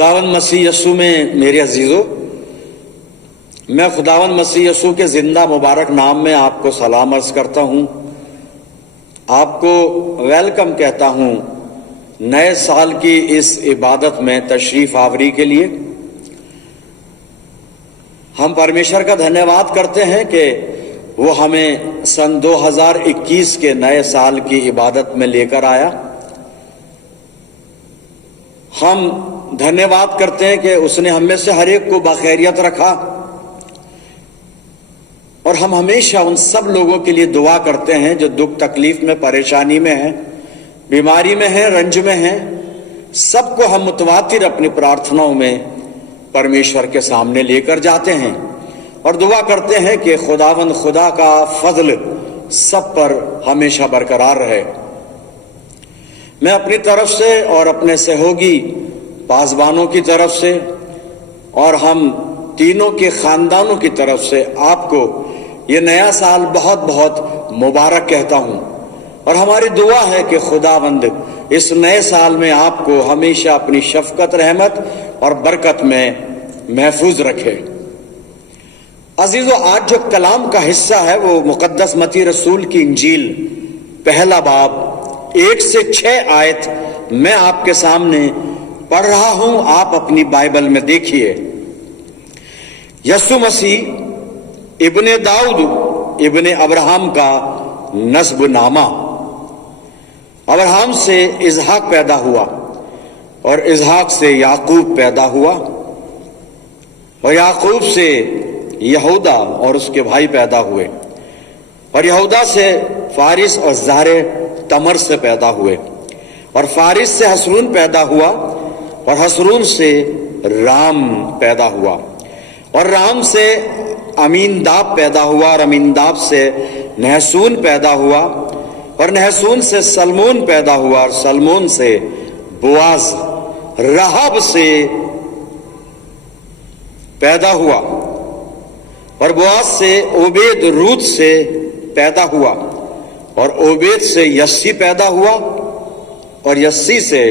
खुदावंद मसीह यस्सू में मेरे अजीजों, मैं खुदावंद मसीह यस्सू के जिंदा मुबारक नाम में आपको सलाम अर्ज करता हूं, आपको वेलकम कहता हूं नए साल की इस इबादत में तशरीफ आवरी के लिए। हम परमेश्वर का धन्यवाद करते हैं कि वो हमें सन 2021 के नए साल की इबादत में लेकर आया। हम धन्यवाद करते हैं कि उसने हम में से हर एक को बखैरियत रखा, और हम हमेशा उन सब लोगों के लिए दुआ करते हैं जो दुख तकलीफ में, परेशानी में हैं, बीमारी में हैं, रंज में हैं। सबको हम मुतवातिर अपनी प्रार्थनाओं में परमेश्वर के सामने लेकर जाते हैं और दुआ करते हैं कि खुदावंद खुदा का फजल सब पर हमेशा बरकरार रहे। मैं अपनी तरफ से और अपने सहयोगी पासबानों की तरफ से और हम तीनों के खानदानों की तरफ से आपको ये नया साल बहुत बहुत मुबारक कहता हूं, और हमारी दुआ है कि खुदावंद इस नए साल में आपको हमेशा अपनी शफकत, रहमत और बरकत में महफूज रखे। अजीजों, आज जो कलाम का हिस्सा है वो मुकद्दस मत्ती रसूल की इंजील पहला बाब 1 से 6 आयत मैं आपके सामने पढ़ रहा हूं। आप अपनी बाइबल में देखिए। यस्सु मसीह इब्ने दाऊद इब्ने अब्राहम का नस्ब नामा। अब्राहम से इसहाक पैदा हुआ और इसहाक से याकूब पैदा हुआ और याकूब से यहूदा और उसके भाई पैदा हुए, और यहूदा से फारिस और ज़ारे तमर से पैदा हुए, और फारिस से हसरून पैदा हुआ, और हसरून से राम पैदा हुआ, और राम से अमीनदाब पैदा हुआ, और अमीनदाब से नहसून पैदा हुआ, और नहसून से सलमोन पैदा हुआ, और सलमोन से बोआज रहब से पैदा हुआ, और बोआज से ओबेद रूत से पैदा हुआ, और ओबेद से यस्सी पैदा हुआ, और यस्सी से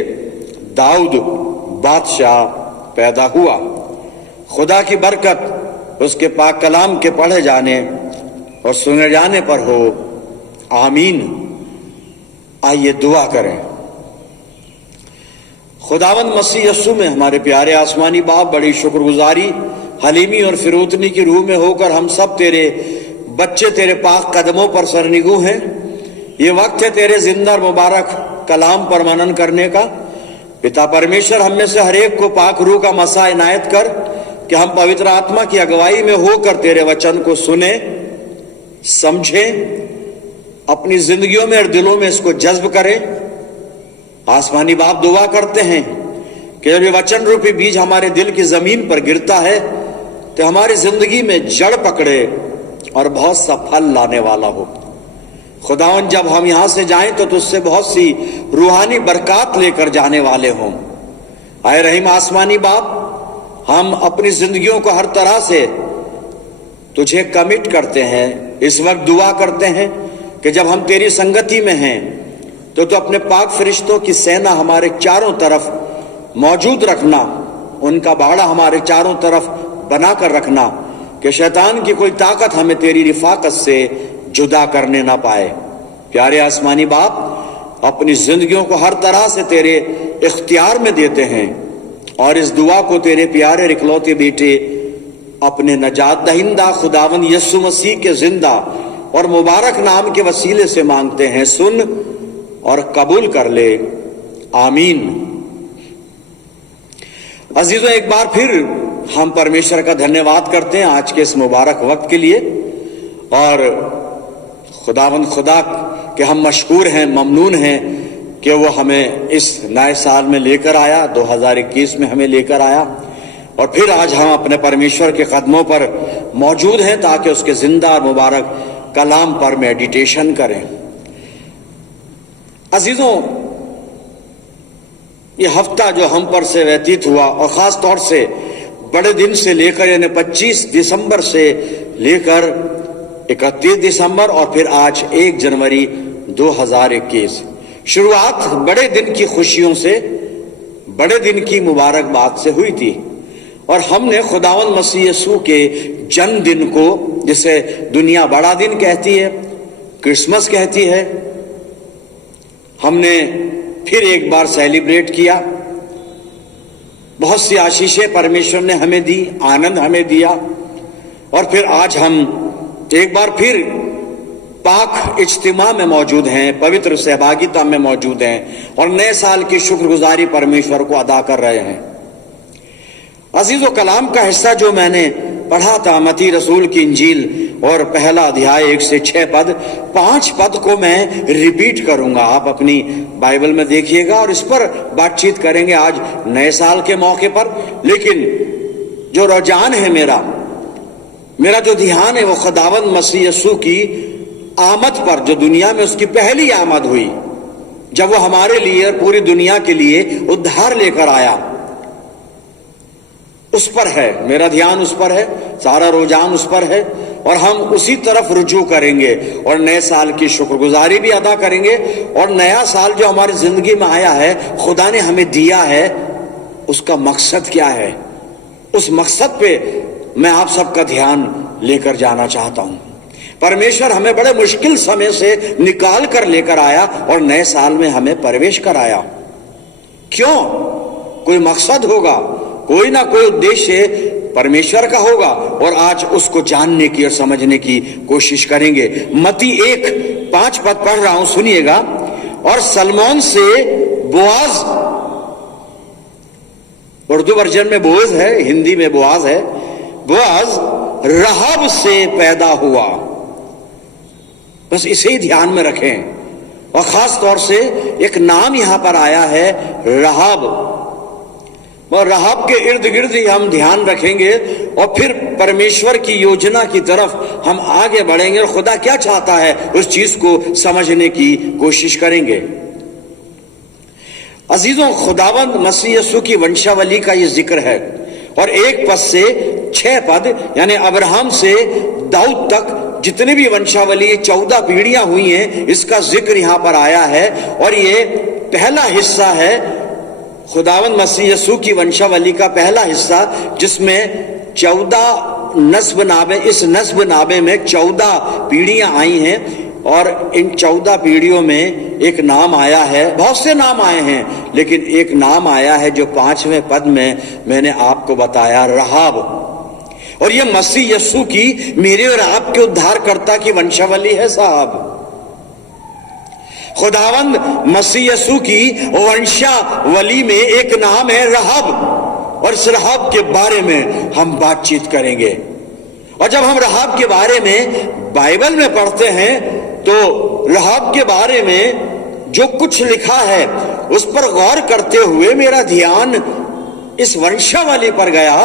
दाऊद बादशाह पैदा हुआ। खुदा की बरकत उसके पाक कलाम के पढ़े जाने और सुने जाने पर हो, आमीन। आइए दुआ करें। खुदावंद मसीह यस्सू में हमारे प्यारे आसमानी बाप, बड़ी शुक्रगुजारी, हलीमी और फिरोतनी की रूह में होकर हम सब तेरे बच्चे तेरे पाक कदमों पर सरनिगू हैं। ये वक्त है तेरे जिंदा और मुबारक कलाम पर मनन करने का। पिता परमेश्वर, हम में से हर एक को पाक रूह का मसा इनायत कर कि हम पवित्र आत्मा की अगुवाई में होकर तेरे वचन को सुने, समझें, अपनी जिंदगियों में और दिलों में इसको जज्ब करें। आसमानी बाप, दुआ करते हैं कि जब ये वचन रूपी बीज हमारे दिल की जमीन पर गिरता है तो हमारी जिंदगी में जड़ पकड़े और बहुत सा फल लाने वाला हो। खुदावन, जब हम यहां से जाएं तो तुझसे बहुत सी रूहानी बरकत लेकर जाने वाले हों। आए रहीम आसमानी बाप, हम अपनी जिंदगियों को हर तरह से तुझे कमिट करते हैं। इस वक्त दुआ करते हैं कि जब हम तेरी संगति में हैं तो तू अपने पाक फरिश्तों की सेना हमारे चारों तरफ मौजूद रखना, उनका बाड़ा हमारे चारों तरफ बनाकर रखना कि शैतान की कोई ताकत हमें तेरी रिफाकत से जुदा करने ना पाए। प्यारे आसमानी बाप, अपनी जिंदगियों को हर तरह से तेरे इख्तियार में देते हैं, और इस दुआ को तेरे प्यारे इकलौते बेटे अपने नजात दहिंदा खुदावंद यस्सु मसीह के जिंदा और मुबारक नाम के वसीले से मांगते हैं। सुन और कबूल कर ले, आमीन। अजीजों, एक बार फिर हम परमेश्वर का धन्यवाद करते हैं आज के इस मुबारक वक्त के लिए, और खुदावंद खुदा के हम मशकूर हैं, ममनून हैं कि वो हमें इस नए साल में लेकर आया, 2021 में हमें लेकर आया, और फिर आज हम अपने परमेश्वर के कदमों पर मौजूद हैं ताकि उसके जिंदा और मुबारक कलाम पर मेडिटेशन करें। अजीजों, ये हफ्ता जो हम पर से व्यतीत हुआ, और खास तौर से बड़े दिन से लेकर यानी 25 दिसंबर से लेकर 31 दिसंबर और फिर आज 1 जनवरी 2021, शुरुआत बड़े दिन की खुशियों से, बड़े दिन की मुबारकबाद से हुई थी और हमने खुदावंद मसीह यीशु के जन्मदिन को, जिसे दुनिया बड़ा दिन कहती है, क्रिसमस कहती है, हमने फिर एक बार सेलिब्रेट किया। बहुत सी आशीषें परमेश्वर ने हमें दी, आनंद हमें दिया और फिर आज हम एक बार फिर पाक इज्तिमा में मौजूद हैं, पवित्र सहभागिता में मौजूद हैं और नए साल की शुक्रगुजारी परमेश्वर को अदा कर रहे हैं। अजीजो, कलाम का हिस्सा जो मैंने पढ़ा था मत्ती रसूल की इंजील और पहला अध्याय 1 से 6 पद, 5 पद को मैं रिपीट करूंगा। आप अपनी बाइबल में देखिएगा और इस पर बातचीत करेंगे आज नए साल के मौके पर। लेकिन जो रुझान है मेरा जो ध्यान है वो खुदावंद मसीह यीशु की आमद पर, जो दुनिया में उसकी पहली आमद हुई, जब वो हमारे लिए और पूरी दुनिया के लिए उद्धार लेकर आया, उस पर है। मेरा ध्यान उस पर है, सारा रुझान उस पर है और हम उसी तरफ रुजू करेंगे और नए साल की शुक्रगुजारी भी अदा करेंगे। और नया साल जो हमारी जिंदगी में आया है, खुदा ने हमें दिया है, उसका मकसद क्या है, उस मकसद पे मैं आप सबका ध्यान लेकर जाना चाहता हूं। परमेश्वर हमें बड़े मुश्किल समय से निकाल कर लेकर आया और नए साल में हमें प्रवेश कराया। क्यों? कोई मकसद होगा, कोई ना कोई उद्देश्य परमेश्वर का होगा और आज उसको जानने की और समझने की कोशिश करेंगे। मत्ती 1:5 पद पढ़ रहा हूं, सुनिएगा। और सलमोन से बोआज, उर्दू वर्जन में बोअज है, हिंदी में बोआज है, बोआज रहब से पैदा हुआ। बस इसे ही ध्यान में रखें। और खास तौर से एक नाम यहां पर आया है, रहब, और रहब के इर्द गिर्द ही हम ध्यान रखेंगे और फिर परमेश्वर की योजना की तरफ हम आगे बढ़ेंगे और खुदा क्या चाहता है उस चीज को समझने की कोशिश करेंगे। अजीजों, खुदावंद मसीह यीशु की वंशावली का यह जिक्र है और 1 पद से 6 पद, यानी अब्राहम से दाऊद तक जितने भी वंशावली 14 पीढ़ियां हुई हैं, इसका जिक्र यहां पर आया है। और ये पहला हिस्सा है खुदावंद मसीह यीशु की वंशावली का पहला हिस्सा, जिसमें 14 नस्ब नाबे, इस नस्ब नाबे में 14 पीढ़ियां आई हैं और इन 14 पीढ़ियों में एक नाम आया है। बहुत से नाम आए हैं लेकिन एक नाम आया है जो 5वें पद में मैंने आपको बताया, रहब। और यह मसीह यीशु की, मेरे और आपके उद्धारकर्ता की वंशावली है साहब। खुदावंद मसीह यीशु की वंशावली में एक नाम है रहब और इस रहब के बारे में हम बातचीत करेंगे। और जब हम रहब के बारे में बाइबल में पढ़ते हैं तो रहब के बारे में जो कुछ लिखा है उस पर गौर करते हुए मेरा ध्यान इस वंशावली पर गया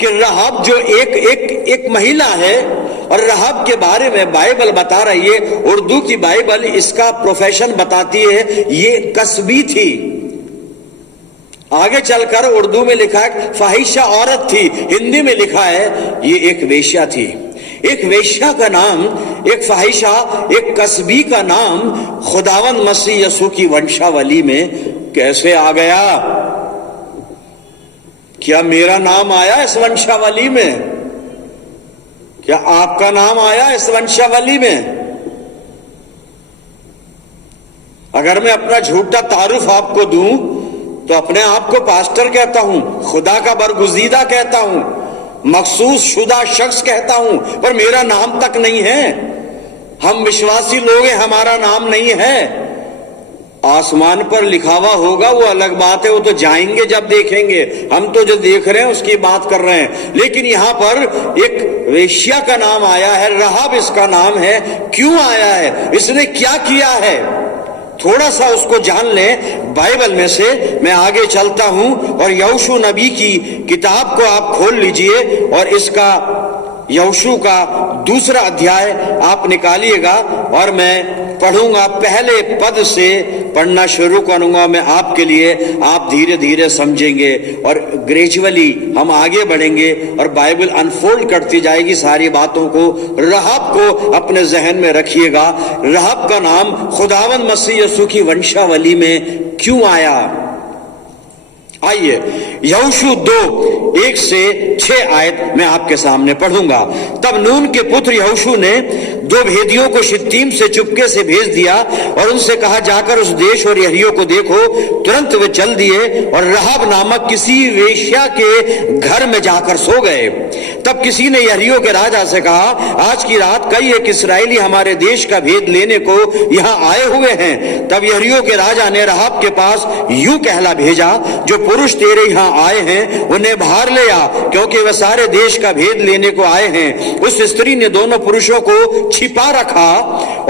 कि रहब जो एक महिला है और रहब के बारे में बाइबल बता रही है, उर्दू की बाइबल इसका प्रोफेशन बताती है, ये कस्बी थी। आगे चलकर उर्दू में लिखा है फाहिशा औरत थी, हिंदी में लिखा है ये एक वेश्या थी। एक वेश्या का नाम, एक फाहिशा, एक कस्बी का नाम खुदावंद मसीह यीशु की वंशावली में कैसे आ गया? क्या मेरा नाम आया इस वंशावली में? क्या आपका नाम आया इस वंशावली में? अगर मैं अपना झूठा तारुफ आपको दूं तो अपने आप को पास्टर कहता हूं, खुदा का बरगुजीदा कहता हूं, मखसूस शुदा शख्स कहता हूं, पर मेरा नाम तक नहीं है। हम विश्वासी लोग हैं, हमारा नाम नहीं है। आसमान पर लिखा हुआ होगा वो अलग बात है, वो तो जाएंगे जब देखेंगे। हम तो जो देख रहे हैं उसकी बात कर रहे हैं। लेकिन यहां पर एक वेश्या का नाम आया है, रहब इसका नाम है। क्यों आया है? इसने क्या किया है? थोड़ा सा उसको जान लें बाइबल में से। मैं आगे चलता हूं और यहोशू नबी की किताब को आप खोल लीजिए और इसका यहोशू का 2 अध्याय आप निकालिएगा और मैं पढ़ूंगा। पहले पद से पढ़ना शुरू करूंगा मैं आपके लिए। आप धीरे धीरे समझेंगे और ग्रेजुअली हम आगे बढ़ेंगे और बाइबल अनफोल्ड करती जाएगी सारी बातों को। रहब को अपने जहन में रखिएगा। रहब का नाम खुदावंद मसीह यीशु की वंशावली में क्यों आया? आइए यहोशू 2:1-6 आयत मैं आपके सामने पढ़ूंगा। तब नून के पुत्र यहोशू ने 2 भेदियों को शित्तीम से चुपके से भेज दिया और उनसे कहा, जाकर उस देश और यरीहो को देखो। तुरंत वे चल दिए और राहाब नामक किसी वेश्या के घर में जाकर सो गए। तब किसी ने यरीहो के राजा से कहा, आज की रात कई एक इस्राएली हमारे देश का भेद लेने को यहाँ आए हुए हैं। तब यरीहो के राजा ने राहाब के पास यूं कहला भेजा, जो पुरुष तेरे यहाँ आए हैं उन्हें बाहर ले आ, क्योंकि वे सारे देश का भेद लेने को आए हैं। उस स्त्री ने दोनों पुरुषों को छिपा रखा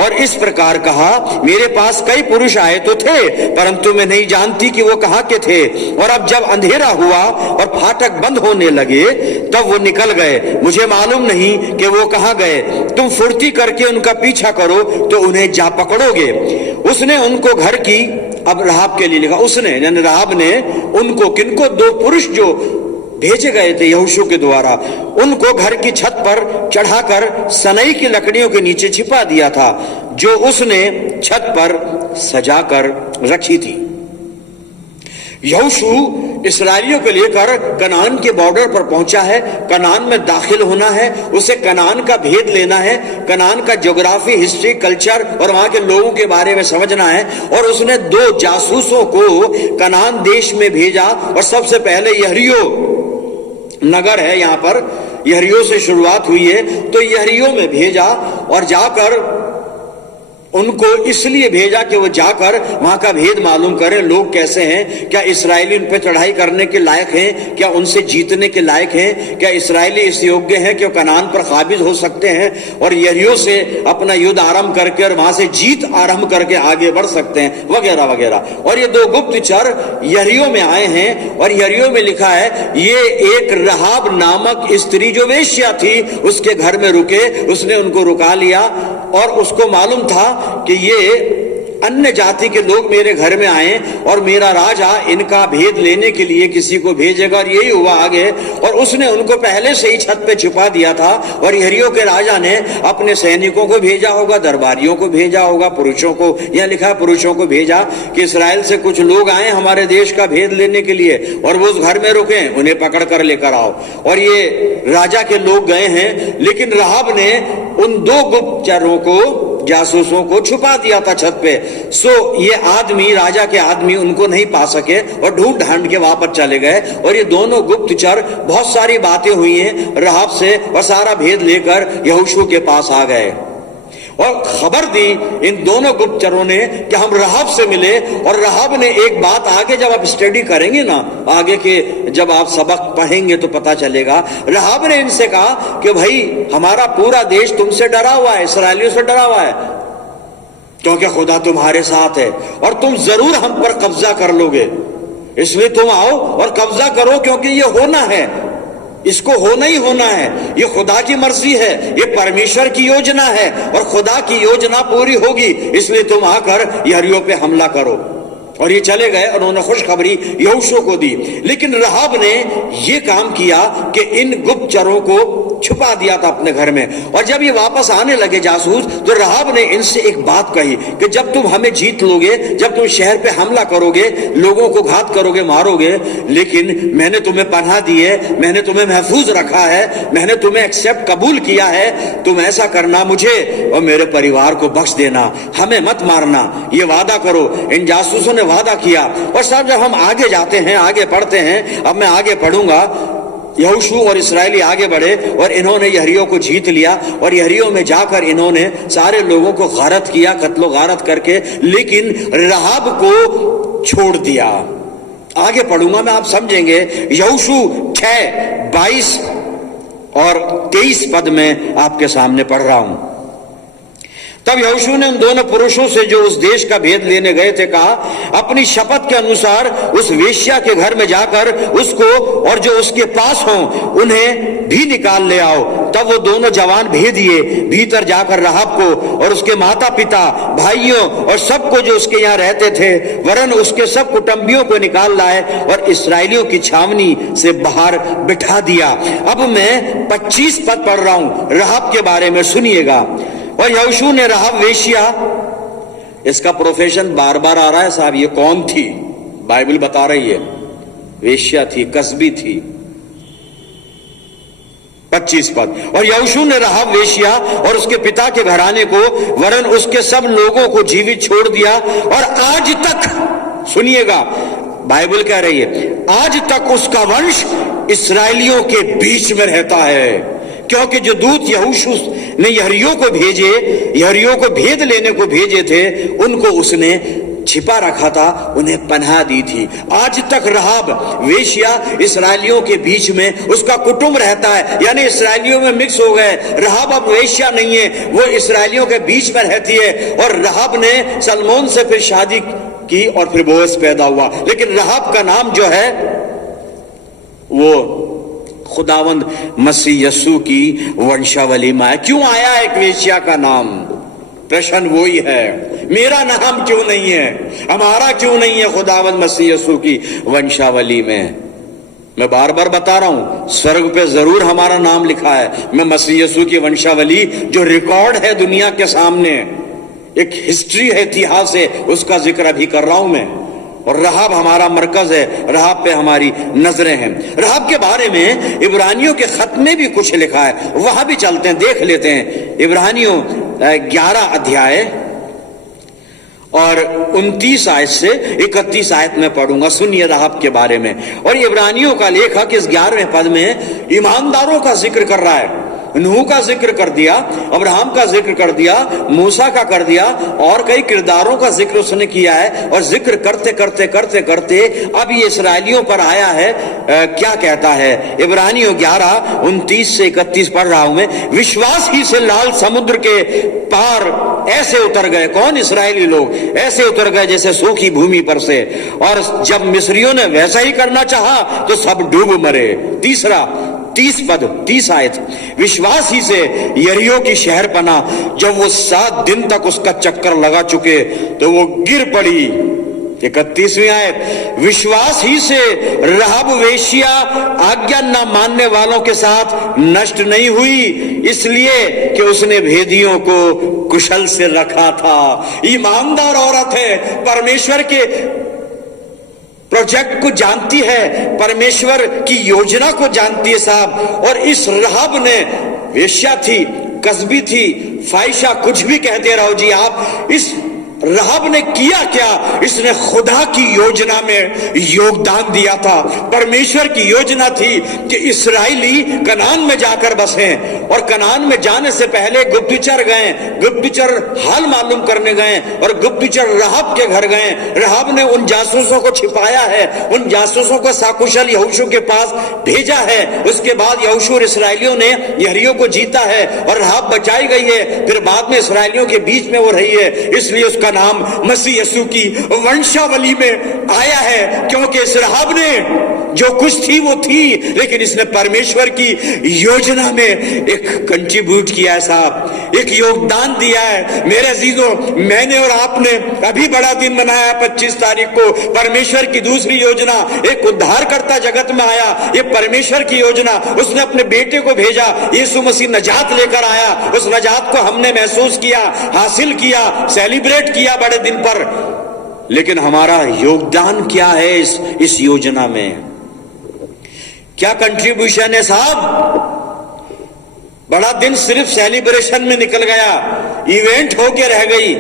और इस प्रकार कहा, मेरे पास कई पुरुष आए तो थे, परंतु मैं नहीं जानती कि वो कहाँ के थे। और अब जब अंधेरा हुआ और फाटक बंद होने लगे तब वो निकल गए। मुझे मालूम नहीं कि वो कहाँ गए। तुम फुर्ती करके उनका पीछा करो तो उन्हें जा पकड़ोगे। उसने उनको घर की, अब राहाब के लिए लिखा, उसने यानी राहाब ने उनको, किनको, 2 पुरुष जो भेजे गए थे यहोशू के द्वारा, उनको घर की छत पर चढ़ाकर सनई की लकड़ियों के नीचे छिपा दिया था, जो उसने छत पर सजाकर रखी थी। यहोशू इस्राएलियों को लेकर कनान के बॉर्डर पर पहुंचा है। कनान में दाखिल होना है, उसे कनान का भेद लेना है, कनान का ज्योग्राफी, हिस्ट्री, कल्चर और वहां के लोगों के बारे में समझना है। और उसने 2 जासूसों को कनान देश में भेजा और सबसे पहले यरीहो नगर है, यहां पर यरीहो से शुरुआत हुई है, तो यरीहो में भेजा और जाकर उनको इसलिए भेजा कि वो जाकर वहां का भेद मालूम करें, लोग कैसे हैं, क्या इस्राएली उन पर चढ़ाई करने के लायक हैं, क्या उनसे जीतने के लायक हैं, क्या इस्राएली इस योग्य हैं कि वो कनान पर काबिज हो सकते हैं और यरीहो से अपना युद्ध आरंभ करके और वहां से जीत आरंभ करके आगे बढ़ सकते हैं, वगैरह वगैरह। और ये 2 गुप्तचर यरीहो में आए हैं और यरीहो में लिखा है, ये एक राहाब नामक स्त्री जो वेश्या थी उसके घर में रुके। उसने उनको रुका लिया और उसको मालूम था कि ये अन्य जाति के लोग मेरे घर में आए और मेरा राजा इनका भेद लेने के लिए किसी को भेजेगा, और यही हुआ आगे। और उसने उनको पहले से ही छत पे छुपा दिया था और यरीहो के राजा ने अपने सैनिकों को भेजा होगा, दरबारियों को भेजा होगा, पुरुषों को, यह लिखा है पुरुषों को भेजा कि इस्राएल से कुछ लोग आए हमारे देश का भेद लेने के लिए और वो उस घर में रुके, उन्हें पकड़ कर लेकर आओ। और ये राजा के लोग गए हैं, लेकिन राहाब ने उन 2 गुप्तचरों को, जासूसों को छुपा दिया था छत पे। सो ये आदमी, राजा के आदमी उनको नहीं पा सके और ढूंढ ढांड के वापस चले गए। और ये दोनों गुप्तचर, बहुत सारी बातें हुई हैं राहाब से और सारा भेद लेकर यहोशू के पास आ गए और खबर दी इन दोनों गुप्तचरों ने कि हम राहाब से मिले। और राहाब ने एक बात, आगे जब आप स्टडी करेंगे ना, आगे के जब आप सबक पढ़ेंगे तो पता चलेगा, राहाब ने इनसे कहा कि भाई हमारा पूरा देश तुमसे डरा हुआ है, इस्राएलियों से डरा हुआ है, क्योंकि खुदा तुम्हारे साथ है और तुम जरूर हम पर कब्जा कर लोगे, इसलिए तुम आओ और कब्जा करो, क्योंकि ये होना है, इसको होना ही होना है, ये खुदा की मर्जी है, ये परमेश्वर की योजना है और खुदा की योजना पूरी होगी, इसलिए तुम आकर यरीहो पे हमला करो। और ये चले गए और उन्होंने खुशखबरी यहोशू को दी। लेकिन राहाब ने ये काम किया कि इन गुप्तचरों को छुपा दिया था अपने घर में। और जब ये वापस आने लगे जासूस, तो राहाब ने इनसे एक बात कही कि जब तुम हमें जीत लोगे, जब तुम शहर पे हमला करोगे, लोगों को घात करोगे, मारोगे, लेकिन मैंने तुम्हें पनाह दी है, मैंने तुम्हें महफूज रखा है, मैंने तुम्हें एक्सेप्ट कबूल किया है, तुम ऐसा करना, मुझे और मेरे परिवार को बख्श देना, हमें मत मारना, ये वादा करो। इन जासूसों ने वादा किया। और साहब जब हम आगे जाते हैं, आगे पढ़ते हैं, अब मैं आगे पढ़ूंगा, यहोशू और इस्राएली आगे बढ़े और इन्होंने यरीहो को जीत लिया और यरीहो में जाकर इन्होंने सारे लोगों को गारत किया, कत्लो गारत करके, लेकिन राहाब को छोड़ दिया। आगे पढ़ूंगा मैं, आप समझेंगे। यहोशू 6:22 और 23 पद में आपके सामने पढ़ रहा हूं। तब यहोशू ने उन दोनों पुरुषों से जो उस देश का भेद लेने गए थे कहा, अपनी शपथ के अनुसार उस वेश्या के घर में जाकर उसको और जो उसके पास हों उन्हें भी निकाल ले आओ। तब वो दोनों जवान भेदिए भीतर जाकर राहाब को और उसके माता पिता, भाइयों और सबको जो उसके यहाँ रहते थे, वरन उसके सब कुटुंबियों को निकाल लाए और इस्राएलियों की छावनी से बाहर बिठा दिया। अब मैं 25 पद पढ़ रहा हूं राहाब के बारे में, सुनिएगा। और यहोशू ने राहाब वेश्या, इसका प्रोफेशन बार बार आ रहा है साहब, ये कौन थी, बाइबल बता रही है, वेश्या थी, कसबी थी। 25 पद। और यहोशू ने राहाब वेश्या और उसके पिता के घराने को वरन उसके सब लोगों को जीवित छोड़ दिया, और आज तक, सुनिएगा, बाइबल कह रही है, आज तक उसका वंश इस्राएलियों के बीच में रहता है। क्योंकि जो दूत यहोशू ने यहरियों को भेद लेने को भेजे थे, उनको उसने छिपा रखा था, उन्हें पनाह दी थी। आज तक राहाब वेश्या इस्राएलियों के बीच में उसका कुटुंब रहता है, यानी इस्राएलियों में मिक्स हो गए। राहाब अब वेश्या नहीं है, वो इस्राएलियों के बीच में रहती है। और राहाब ने सलमोन से फिर शादी की और फिर बोअज पैदा हुआ। लेकिन राहाब का नाम जो है वो खुदावंद मसीह यस्सू की वंशावली में है। क्यों आया एक वेश्या का नाम? प्रश्न वही है, मेरा नाम क्यों नहीं है, हमारा क्यों नहीं है खुदावंद मसीह यस्सू की वंशावली में? मैं बार बार बता रहा हूं, स्वर्ग पे जरूर हमारा नाम लिखा है। मैं मसीह यस्सू की वंशावली जो रिकॉर्ड है दुनिया के सामने, एक हिस्ट्री है, इतिहास है, उसका जिक्र अभी कर रहा हूं मैं। और राहाब हमारा मरकज है, राहाब पे हमारी नजरें हैं। राहाब के बारे में इब्रानियों के खत में भी कुछ लिखा है, वहां भी चलते हैं, देख लेते हैं। इब्रानियों 11 अध्याय और 29 आयत से 31 आयत में पढ़ूंगा। सुनिए राहाब के बारे में। और इब्रानियों का लेखक इस 11वें पद में ईमानदारों का जिक्र कर रहा है। नूह का जिक्र कर दिया, अब्राहम का जिक्र कर दिया, मूसा का कर दिया, और कई किरदारों का जिक्र उसने किया है। और जिक्र करते करते करते करते अब ये इस्राएलियों पर आया है। क्या कहता है? इब्रानियों 11 29 से 31 पढ़ रहा हूं मैं। विश्वास ही से लाल समुद्र के पार ऐसे उतर गए। कौन? इस्राएली लोग ऐसे उतर गए जैसे सूखी भूमि पर से। और जब मिस्रियों ने वैसा ही करना चाहा तो सब डूब मरे। तीसरा 30 पद 30 आयत। विश्वास ही से यरीहो की शहर पना, जब वो 7 दिन तक उसका चक्कर लगा चुके तो वो गिर पड़ी। 31वीं आयत। विश्वास ही से राहाब वेश्या आज्ञा न मानने वालों के साथ नष्ट नहीं हुई, इसलिए कि उसने भेदियों को कुशल से रखा था। ईमानदार औरत है, परमेश्वर के प्रोजेक्ट को जानती है, परमेश्वर की योजना को जानती है साहब। और इस राहाब ने, वेश्या थी, कसबी थी, फाहिशा, कुछ भी कहते रहो जी आप, इस राहाब ने किया क्या? इसने खुदा की योजना में योगदान दिया था। परमेश्वर की योजना थी कि इस्राएली कनान में जाकर बसे, और कनान में जाने से पहले गुप्तचर गए, गुप्तचर हाल मालूम करने गए, और गुप्तचर राहाब के घर गए। राहाब ने उन जासूसों को छिपाया है, उन जासूसों को साकुशल यहोशू के पास भेजा है। उसके बाद यहोशू और इस्राएलियों ने यरीहो को जीता है और राहाब बचाई गई है। फिर बाद में इस्राएलियों के बीच में वो रही है, इसलिए उसका नाम मसीह यीशु की वंशावली में आया है। क्योंकि इस राहाब ने जो कुछ थी वो थी, लेकिन इसने परमेश्वर की योजना में एक कंट्रीब्यूट किया है साहब, एक योगदान दिया है। मेरे अजीजों, मैंने और आपने अभी बड़ा दिन मनाया 25 तारीख को। परमेश्वर की दूसरी योजना, एक उद्धारकर्ता जगत में आया, ये परमेश्वर की योजना। उसने अपने बेटे को भेजा, यीशु मसीह नजात लेकर आया। उस नजात को हमने महसूस किया, हासिल किया, सेलिब्रेट किया बड़े दिन पर। लेकिन हमारा योगदान क्या है इस योजना में? क्या कंट्रीब्यूशन है साहब? बड़ा दिन सिर्फ सेलिब्रेशन में निकल गया, इवेंट होके रह गई,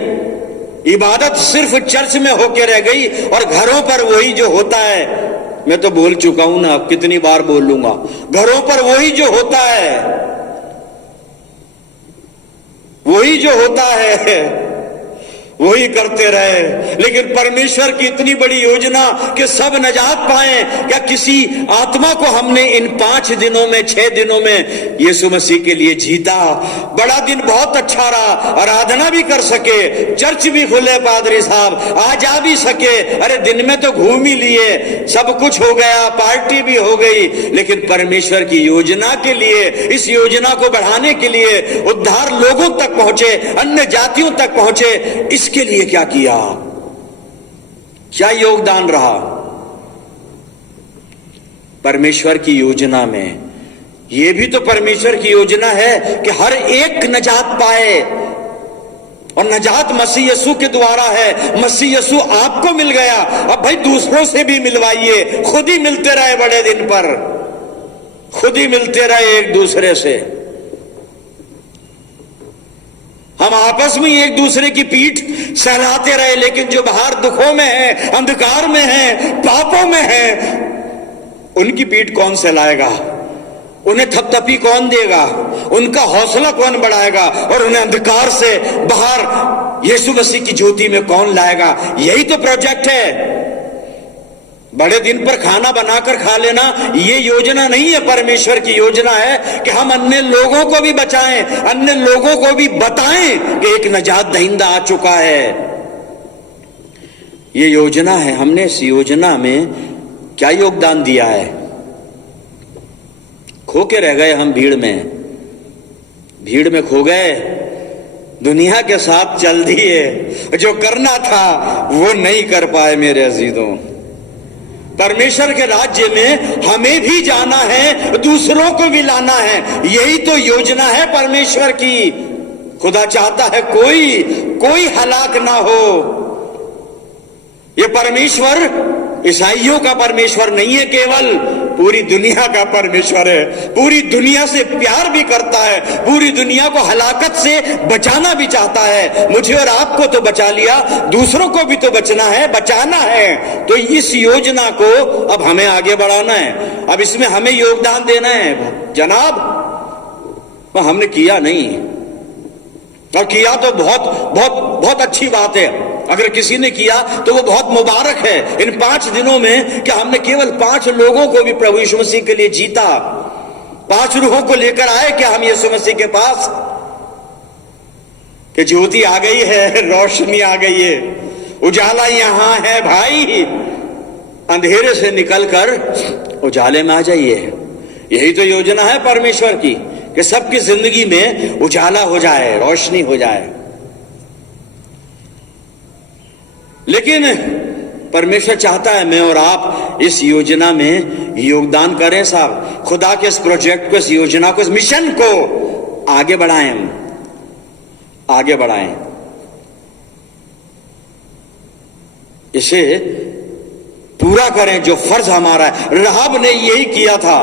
इबादत सिर्फ चर्च में होके रह गई, और घरों पर वही जो होता है, मैं तो बोल चुका हूं ना, कितनी बार बोल लूंगा, घरों पर वही जो होता है, वही जो होता है वही करते रहे। लेकिन परमेश्वर की इतनी बड़ी योजना कि सब नजात पाए। क्या किसी आत्मा को हमने इन 5 दिनों में, 6 दिनों में यीशु मसीह के लिए जीता? बड़ा दिन बहुत अच्छा रहा, आराधना भी कर सके, चर्च भी खुले, पादरी साहब आ जा भी सके। अरे दिन में तो घूम ही लिए, सब कुछ हो गया, पार्टी भी हो गई। लेकिन परमेश्वर की योजना के लिए, इस योजना को बढ़ाने के लिए, उद्धार लोगों तक पहुंचे, अन्य जातियों तक पहुंचे, इसके लिए क्या किया? क्या योगदान रहा परमेश्वर की योजना में? यह भी तो परमेश्वर की योजना है कि हर एक नजात पाए, और नजात मसीह यीशु के द्वारा है। मसीह यीशु आपको मिल गया, अब भाई दूसरों से भी मिलवाइए। खुद ही मिलते रहे बड़े दिन पर, खुद ही मिलते रहे एक दूसरे से। हम आपस में एक दूसरे की पीठ सहलाते रहे, लेकिन जो बाहर दुखों में है, अंधकार में है, पापों में है, उनकी पीठ कौन सहलाएगा? उन्हें थपथपी कौन देगा? उनका हौसला कौन बढ़ाएगा? और उन्हें अंधकार से बाहर यीशु मसीह की ज्योति में कौन लाएगा? यही तो प्रोजेक्ट है। बड़े दिन पर खाना बनाकर खा लेना ये योजना नहीं है। परमेश्वर की योजना है कि हम अन्य लोगों को भी बचाएं, अन्य लोगों को भी बताएं कि एक नजात दहिंदा आ चुका है। ये योजना है। हमने इस योजना में क्या योगदान दिया है? खो के रह गए हम भीड़ में, भीड़ में खो गए, दुनिया के साथ चल दिए। जो करना था वो नहीं कर पाए मेरे अजीजों। परमेश्वर के राज्य में हमें भी जाना है, दूसरों को भी लाना है। यही तो योजना है परमेश्वर की। खुदा चाहता है कोई हलाक ना हो। ये परमेश्वर ईसाइयों का परमेश्वर नहीं है, केवल पूरी दुनिया का परमेश्वर है। पूरी दुनिया से प्यार भी करता है, पूरी दुनिया को हलाकत से बचाना भी चाहता है। मुझे और आपको तो बचा लिया, दूसरों को भी तो बचना है, बचाना है। तो इस योजना को अब हमें आगे बढ़ाना है, अब इसमें हमें योगदान देना है। जनाब, वह हमने किया नहीं, और किया तो बहुत बहुत बहुत अच्छी बात है। अगर किसी ने किया तो वो बहुत मुबारक है। इन 5 दिनों में क्या हमने केवल 5 लोगों को भी प्रभु यीशु मसीह के लिए जीता? 5 रूहों को लेकर आए क्या हम यीशु मसीह के पास कि ज्योति आ गई है, रोशनी आ गई है, उजाला यहां है भाई, अंधेरे से निकलकर उजाले में आ जाइए। यही तो योजना है परमेश्वर की कि सबकी जिंदगी में उजाला हो जाए, रोशनी हो जाए। लेकिन परमेश्वर चाहता है मैं और आप इस योजना में योगदान करें साहब। खुदा के इस प्रोजेक्ट को, इस योजना को, इस मिशन को आगे बढ़ाएं, आगे बढ़ाएं, इसे पूरा करें जो फर्ज हमारा है। राहब ने यही किया था,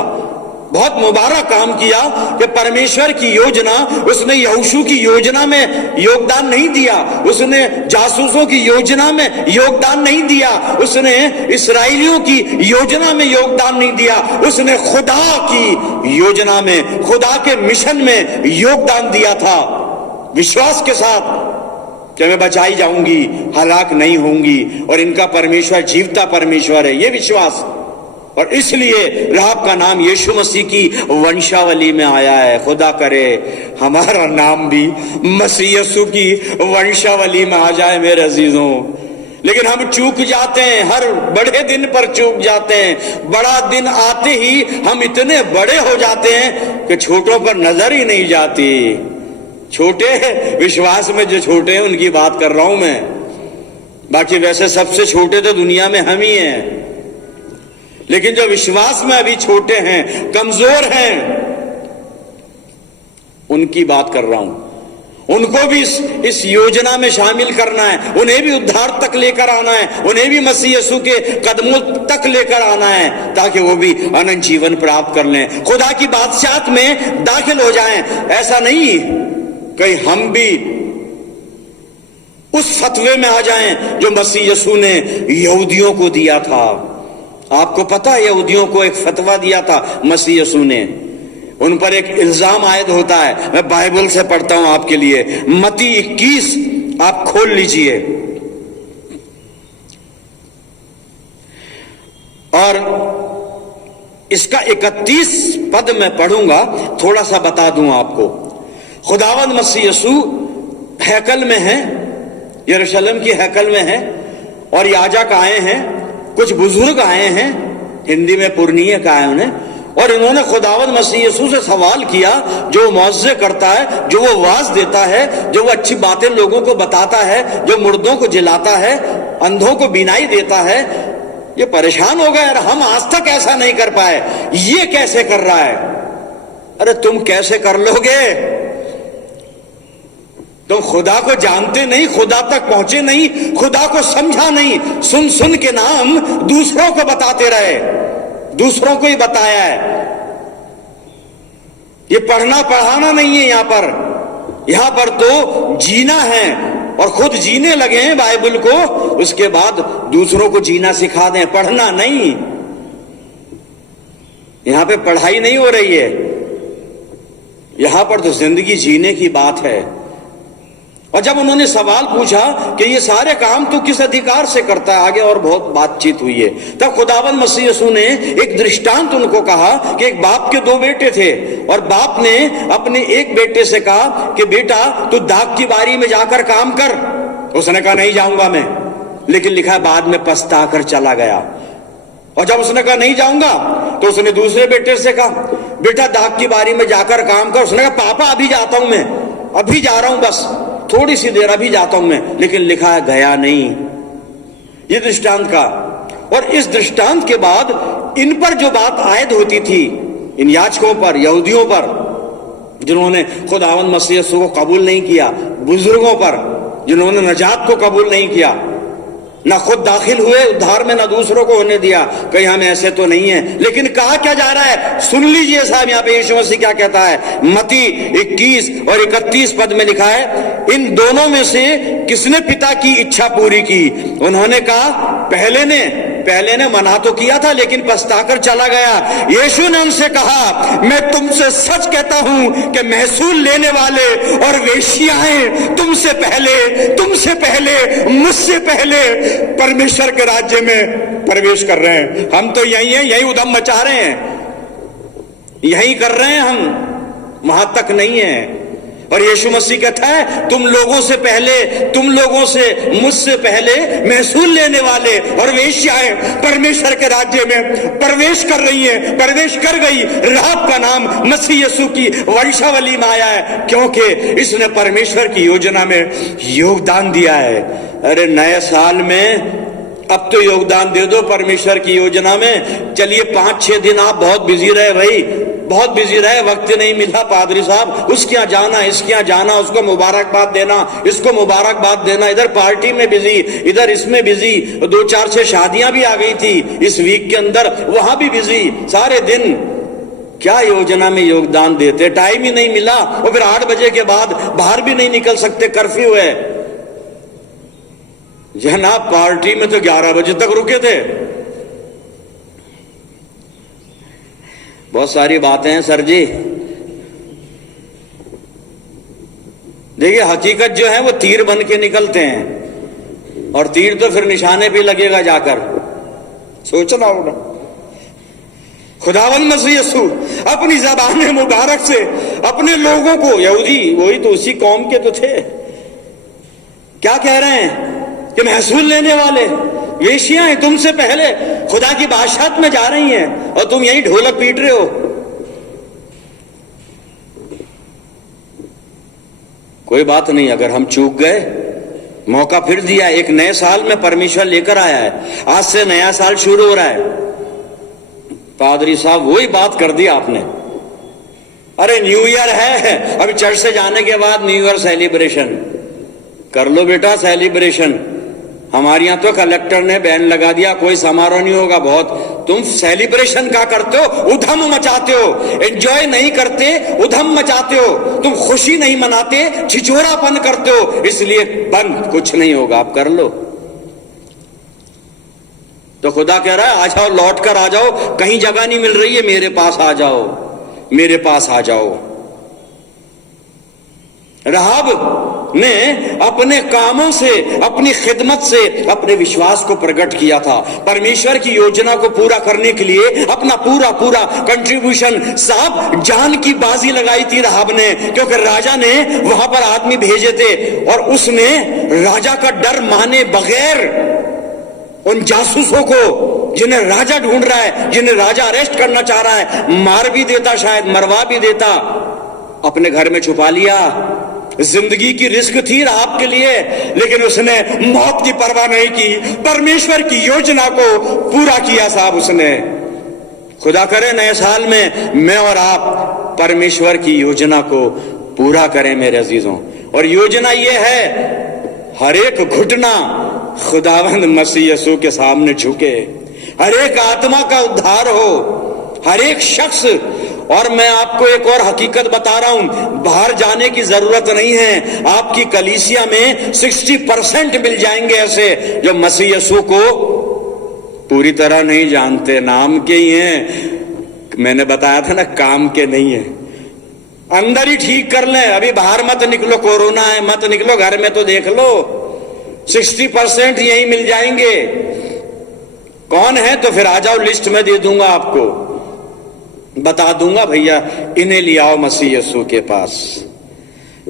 बहुत मुबारक काम किया कि परमेश्वर की योजना, उसने यहोशू की योजना में योगदान नहीं दिया, उसने जासूसों की योजना में योगदान नहीं दिया, उसने इस्राएलियों की योजना में योगदान नहीं दिया, उसने खुदा की योजना में, खुदा के मिशन में योगदान दिया था, विश्वास के साथ कि मैं बचाई जाऊंगी, हलाक नहीं होंगी, और इनका परमेश्वर जीवता परमेश्वर है, ये विश्वास। और इसलिए राहब का नाम यीशु मसीह की वंशावली में आया है। खुदा करे हमारा नाम भी मसीह यीशु की वंशावली में आ जाए मेरे अजीजों। लेकिन हम चूक जाते हैं, हर बड़े दिन पर चूक जाते हैं। बड़ा दिन आते ही हम इतने बड़े हो जाते हैं कि छोटों पर नजर ही नहीं जाती। छोटे विश्वास में जो छोटे हैं उनकी बात कर रहा हूं मैं, बाकी वैसे सबसे छोटे तो दुनिया में हम ही हैं। लेकिन जो विश्वास में अभी छोटे हैं, कमजोर हैं, उनकी बात कर रहा हूं। उनको भी इस योजना में शामिल करना है, उन्हें भी उद्धार तक लेकर आना है, उन्हें भी मसीह यीशु के कदमों तक लेकर आना है, ताकि वो भी अनंत जीवन प्राप्त कर लें, खुदा की बादशाहत में दाखिल हो जाएं। ऐसा नहीं कहीं हम भी उस फतवे में आ जाएं जो मसीह यीशु ने यहूदियों को दिया था। आपको पता है यहूदियों को एक फतवा दिया था मसीह यीशु ने, उन पर एक इल्जाम आयद होता है। मैं बाइबल से पढ़ता हूं आपके लिए, मत्ती 21 आप खोल लीजिए और इसका 31 पद मैं पढ़ूंगा, थोड़ा सा बता दूं आपको। खुदावंद मसीह यीशु हैकल में है, यरूशलेम की हैकल में है, और याजक आए हैं, कुछ बुजुर्ग आए हैं, हिंदी में पुरनिये कहा है उन्हें, और इन्होंने खुदावंद मसीह यीशु से सवाल किया, जो मौजज़े करता है, जो वो वाज देता है, जो वो अच्छी बातें लोगों को बताता है, जो मुर्दों को जिलाता है, अंधों को बीनाई देता है, ये परेशान हो गए, यार हम आज तक ऐसा नहीं कर पाए, ये कैसे कर रहा है? अरे तुम कैसे कर लोगे? तुम खुदा को जानते नहीं, खुदा तक पहुंचे नहीं, खुदा को समझा नहीं, सुन सुन के नाम दूसरों को बताते रहे, दूसरों को ही बताया है। ये पढ़ना पढ़ाना नहीं है यहां पर तो जीना है, और खुद जीने लगे हैं बाइबल को, उसके बाद दूसरों को जीना सिखा दें, पढ़ना नहीं। यहां पे पढ़ाई नहीं हो रही है, यहां पर तो जिंदगी जीने की बात है। और जब उन्होंने सवाल पूछा कि ये सारे काम तो किस अधिकार से करता है, आगे और बहुत बातचीत हुई है, तब खुदावंद मसीह यीशु ने एक दृष्टांत उनको कहा कि एक बाप के दो बेटे थे, और बाप ने अपने एक बेटे से कहा कि बेटा तू दाख की बारी में जाकर काम कर। उसने कहा नहीं जाऊंगा मैं, लेकिन लिखा है बाद में पछता कर चला गया। और जब उसने कहा नहीं जाऊंगा, तो उसने दूसरे बेटे से कहा बेटा दाख की बारी में जाकर काम कर। उसने कहा पापा अभी जाता हूं मैं, अभी जा रहा हूं, बस थोड़ी सी देर, अभी जाता हूं मैं, लेकिन लिखा है गया नहीं। ये दृष्टांत का, और इस दृष्टांत के बाद इन पर जो बात आयद होती थी, इन याजकों पर, यहूदियों पर जिन्होंने खुदावंद मसीह यीशु को कबूल नहीं किया, बुजुर्गों पर जिन्होंने नजात को कबूल नहीं किया, ना खुद दाखिल हुए उद्धार में, ना दूसरों को होने दिया, कहीं हम ऐसे तो नहीं है। लेकिन कहा क्या जा रहा है, सुन लीजिए साहब, यहां पे यीशु मसीह क्या कहता है। मत्ती 21 और 31 पद में लिखा है, इन दोनों में से किसने पिता की इच्छा पूरी की? उन्होंने कहा पहले ने मना तो किया था, लेकिन पछताकर चला गया। यीशु ने उनसे कहा मैं तुमसे सच कहता हूं कि महसूल लेने वाले और वेश्याएं तुमसे पहले मुझसे पहले परमेश्वर के राज्य में प्रवेश कर रहे हैं। हम तो यही हैं, यही उधम मचा रहे हैं, यही कर रहे हैं हम, वहां तक नहीं है। और यीशु मसीह कहता है तुम लोगों से मुझसे पहले महसूल लेने वाले और वेश्याएं परमेश्वर के राज्य में प्रवेश कर रही हैं, प्रवेश कर गई। राहब का नाम मसीह यीशु की वंशावली में आया है, क्योंकि इसने परमेश्वर की योजना में योगदान दिया है। अरे नए साल में अब तो योगदान दे दो परमेश्वर की योजना में। चलिए 5-6 दिन आप बहुत बिजी रहे भाई, बहुत बिजी रहे, वक्त नहीं मिला पादरी साहब, उसके यहाँ जाना, इसके यहाँ जाना, उसको मुबारकबाद देना, इसको मुबारकबाद देना, इधर पार्टी में बिजी, इधर इसमें बिजी, 2-4-6 शादियां भी आ गई थी इस वीक के अंदर, वहां भी बिजी, सारे दिन क्या योजना में योगदान देते, टाइम ही नहीं मिला। और फिर 8 बजे के बाद बाहर भी नहीं निकल सकते, कर्फ्यू है। जनाब पार्टी में तो 11 बजे तक रुके थे। बहुत सारी बातें हैं सर जी। देखिए हकीकत जो है वो तीर बन के निकलते हैं, और तीर तो फिर निशाने पे लगेगा जाकर, सोचना होगा। खुदावंद मसीह यीशु अपनी ज़बान मुबारक से अपने लोगों को, यहूदी वही तो उसी कौम के तो थे, क्या कह रहे हैं कि महसूल लेने वाले वेश्याएं तुमसे पहले खुदा की बादशाहत में जा रही हैं, और तुम यही ढोलक पीट रहे हो। कोई बात नहीं, अगर हम चूक गए, मौका फिर दिया, एक नए साल में परमेश्वर लेकर आया है, आज से नया साल शुरू हो रहा है। पादरी साहब वही बात कर दी आपने। अरे न्यू ईयर है, अभी चर्च से जाने के बाद न्यू ईयर सेलिब्रेशन कर लो बेटा, सेलिब्रेशन। हमारे यहां तो कलेक्टर ने बैन लगा दिया, कोई समारोह नहीं होगा। बहुत तुम सेलिब्रेशन क्या करते हो, उधम मचाते हो, एंजॉय नहीं करते, उधम मचाते हो, तुम खुशी नहीं मनाते, छिछोरापन करते हो, इसलिए बंद, कुछ नहीं होगा, आप कर लो। तो खुदा कह रहा है आ जाओ, लौट कर आ जाओ, कहीं जगह नहीं मिल रही है, मेरे पास आ जाओ, मेरे पास आ जाओ। राहब ने अपने कामों से, अपनी खिदमत से अपने विश्वास को प्रकट किया था। परमेश्वर की योजना को पूरा करने के लिए अपना पूरा कंट्रीब्यूशन, साहब जान की बाजी लगाई थी राहब ने, क्योंकि राजा ने वहां पर आदमी भेजे थे, और उसने राजा का डर माने बगैर उन जासूसों को, जिन्हें राजा ढूंढ रहा है, जिन्हें राजा अरेस्ट करना चाह रहा है, मार भी देता, शायद मरवा भी देता, अपने घर में छुपा लिया। जिंदगी की रिस्क थी राहब के लिए, लेकिन उसने मौत की परवाह नहीं की, परमेश्वर की योजना को पूरा किया साहब उसने। खुदा करे नए साल में मैं और आप परमेश्वर की योजना को पूरा करें मेरे अजीजों। और योजना ये है, हर एक घुटना खुदावंद मसीह यीशु के सामने झुके, हर एक आत्मा का उद्धार हो, हर एक शख्स। और मैं आपको एक और हकीकत बता रहा हूं, बाहर जाने की जरूरत नहीं है। आपकी कलीसिया में 60% मिल जाएंगे ऐसे जो मसीह यीशु को पूरी तरह नहीं जानते, नाम के ही हैं। मैंने बताया था ना, काम के नहीं है। अंदर ही ठीक कर लें, अभी बाहर मत निकलो, कोरोना है, मत निकलो, घर में तो देख लो। 60% यही मिल जाएंगे। कौन है तो फिर आ जाओ, लिस्ट में दे दूंगा आपको, बता दूंगा, भैया इन्हें ले आओ मसीह यीशु के पास।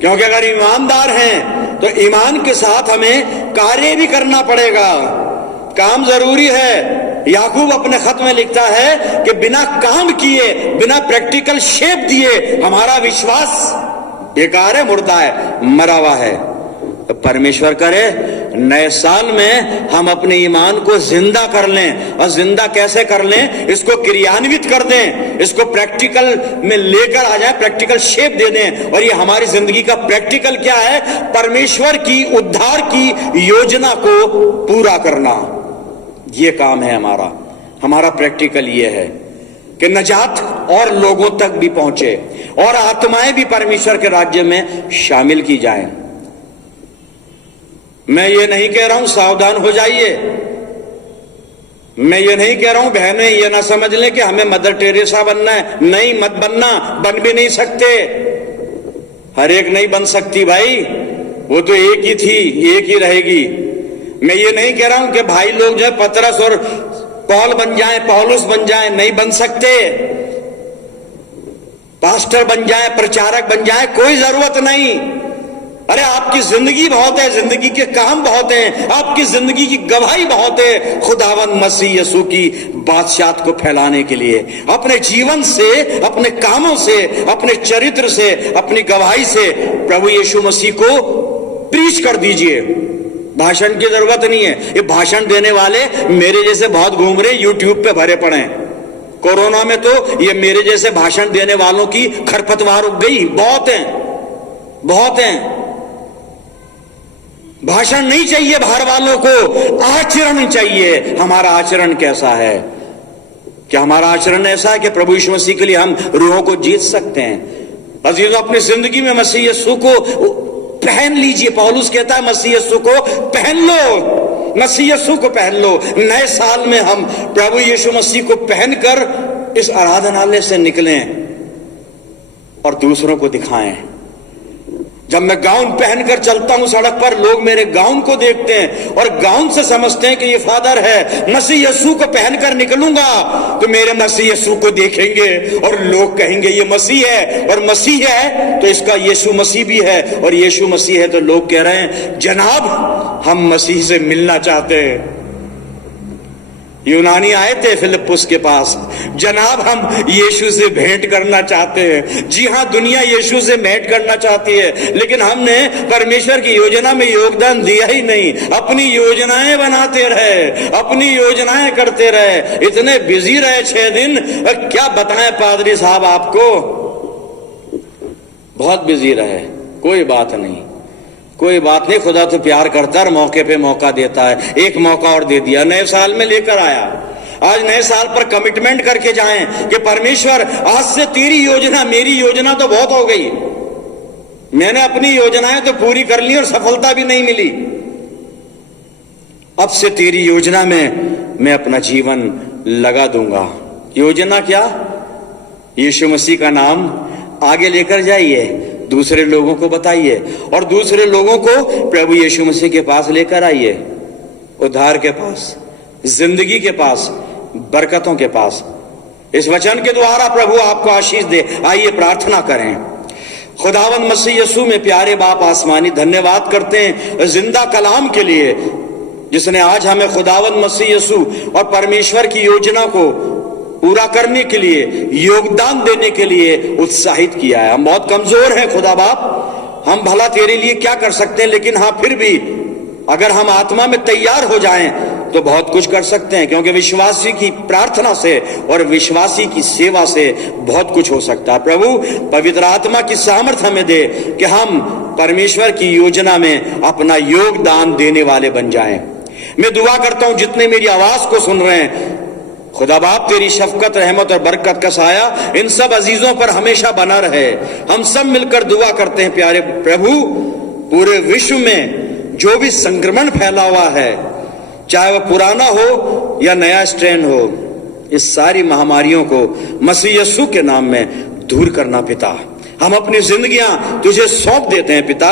क्योंकि अगर ईमानदार हैं तो ईमान के साथ हमें कार्य भी करना पड़ेगा, काम जरूरी है। याकूब अपने खत में लिखता है कि बिना काम किए, बिना प्रैक्टिकल शेप दिए हमारा विश्वास बेकार है, मुर्दा है, मरा हुआ है। तो परमेश्वर करे नए साल में हम अपने ईमान को जिंदा कर लें। और जिंदा कैसे कर लें? इसको क्रियान्वित कर दें, इसको प्रैक्टिकल में लेकर आ जाए, प्रैक्टिकल शेप दे दें। और ये हमारी जिंदगी का प्रैक्टिकल क्या है? परमेश्वर की उद्धार की योजना को पूरा करना, ये काम है हमारा। हमारा प्रैक्टिकल ये है कि नजात और लोगों तक भी पहुंचे और आत्माएं भी परमेश्वर के राज्य में शामिल की जाएं। मैं ये नहीं कह रहा हूं सावधान हो जाइए, मैं ये नहीं कह रहा हूं बहनें ये ना समझ लें कि हमें मदर टेरेसा बनना है। नहीं, मत बनना, बन भी नहीं सकते। हर एक नहीं बन सकती भाई, वो तो एक ही थी, एक ही रहेगी। मैं ये नहीं कह रहा हूं कि भाई लोग जो है पतरस और पौल बन जाए, पौलुस बन जाए, नहीं बन सकते। पास्टर बन जाए, प्रचारक बन जाए, कोई जरूरत नहीं। अरे आपकी जिंदगी बहुत है, जिंदगी के काम बहुत हैं, आपकी जिंदगी की गवाही बहुत है खुदावंद मसीह यीशु की बादशाहत को फैलाने के लिए। अपने जीवन से, अपने कामों से, अपने चरित्र से, अपनी गवाही से प्रभु यीशु मसीह को प्रीच कर दीजिए। भाषण की जरूरत नहीं है। ये भाषण देने वाले मेरे जैसे बहुत घूम रहे, यूट्यूब पे भरे पड़े हैं। कोरोना में तो ये मेरे जैसे भाषण देने वालों की खरपतवार उग गई, बहुत हैं, बहुत हैं। भाषण नहीं चाहिए बाहर वालों को, आचरण चाहिए। हमारा आचरण कैसा है? क्या हमारा आचरण ऐसा है कि प्रभु यीशु मसीह के लिए हम रूहों को जीत सकते हैं? अजीजों, अपनी जिंदगी में मसीह यीशु को पहन लीजिए। पौलुस कहता है मसीह यीशु को पहन लो, मसीह यीशु को पहन लो। नए साल में हम प्रभु यीशु मसीह को पहनकर इस आराधनालय से निकलें और दूसरों को दिखाएं। जब मैं गाउन पहनकर चलता हूं सड़क पर, लोग मेरे गाउन को देखते हैं और गाउन से समझते हैं कि ये फादर है। मसीह यीशु को पहनकर निकलूंगा तो मेरे मसीह यीशु को देखेंगे और लोग कहेंगे ये मसीह है, और मसीह है तो इसका यीशु मसीह भी है, और यीशु मसीह है तो लोग कह रहे हैं जनाब हम मसीह से मिलना चाहते हैं। यूनानी आए थे फिलिप्पुस के पास, जनाब हम यीशु से भेंट करना चाहते हैं। जी हां, दुनिया यीशु से भेंट करना चाहती है, लेकिन हमने परमेश्वर की योजना में योगदान दिया ही नहीं। अपनी योजनाएं बनाते रहे, अपनी योजनाएं करते रहे, इतने बिजी रहे 6 दिन। क्या बताएं पादरी साहब आपको, बहुत बिजी रहे। कोई बात नहीं, कोई बात नहीं, खुदा तो प्यार करता है और मौके पे मौका देता है। एक मौका और दे दिया, नए साल में लेकर आया। आज नए साल पर कमिटमेंट करके जाएं कि परमेश्वर आज से तेरी योजना, मेरी योजना तो बहुत हो गई, मैंने अपनी योजनाएं तो पूरी कर ली और सफलता भी नहीं मिली। अब से तेरी योजना में मैं अपना जीवन लगा दूंगा। योजना क्या? यीशु मसीह का नाम आगे लेकर जाइए, दूसरे लोगों को बताइए और दूसरे लोगों को प्रभु यीशु मसीह के पास लेकर आइए, उद्धार के पास, जिंदगी के पास, बरकतों के पास। इस वचन के द्वारा प्रभु आपको आशीष दे। आइए प्रार्थना करें। खुदावंद मसीह यीशु में प्यारे बाप आसमानी, धन्यवाद करते हैं जिंदा कलाम के लिए, जिसने आज हमें खुदावंद मसीह यीशु और परमेश्वर की योजना को पूरा करने के लिए, योगदान देने के लिए उत्साहित किया है। हम बहुत कमजोर हैं खुदा बाप, हम भला तेरे लिए क्या कर सकते हैं, लेकिन हाँ फिर भी अगर हम आत्मा में तैयार हो जाएं तो बहुत कुछ कर सकते हैं, क्योंकि विश्वासी की प्रार्थना से और विश्वासी की सेवा से बहुत कुछ हो सकता है। प्रभु पवित्र आत्मा की सामर्थ हमें दे कि हम परमेश्वर की योजना में अपना योगदान देने वाले बन जाएं। मैं दुआ करता हूं जितने मेरी आवाज को सुन रहे हैं, खुदा बाप तेरी शफकत, रहमत और बरकत का साया इन सब अजीजों पर हमेशा बना रहे। हम सब मिलकर दुआ करते हैं प्यारे प्रभु, पूरे विश्व में जो भी संक्रमण फैला हुआ है, चाहे वह पुराना हो या नया स्ट्रेन हो, इस सारी महामारियों को मसीह यीशु के नाम में दूर करना पिता। हम अपनी जिंदगियां तुझे सौंप देते हैं पिता,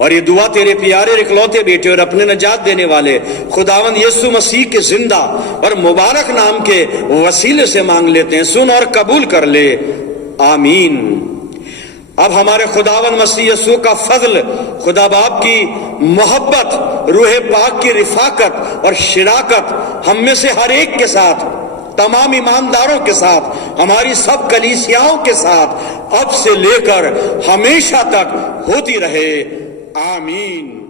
और ये दुआ तेरे प्यारे इकलौते बेटे और अपने नजात देने वाले खुदावंद यीशु मसीह के जिंदा और मुबारक नाम के वसीले से मांग लेते हैं। सुन और कबूल कर ले, आमीन। अब हमारे खुदावंद मसीह यीशु का फजल, खुदा बाप की मोहब्बत, रूह पाक की रिफाकत और शिराकत हम में से हर एक के साथ, तमाम ईमानदारों के साथ, हमारी सब कलीसियाओं के साथ अब से लेकर हमेशा तक होती रहे, आमीन।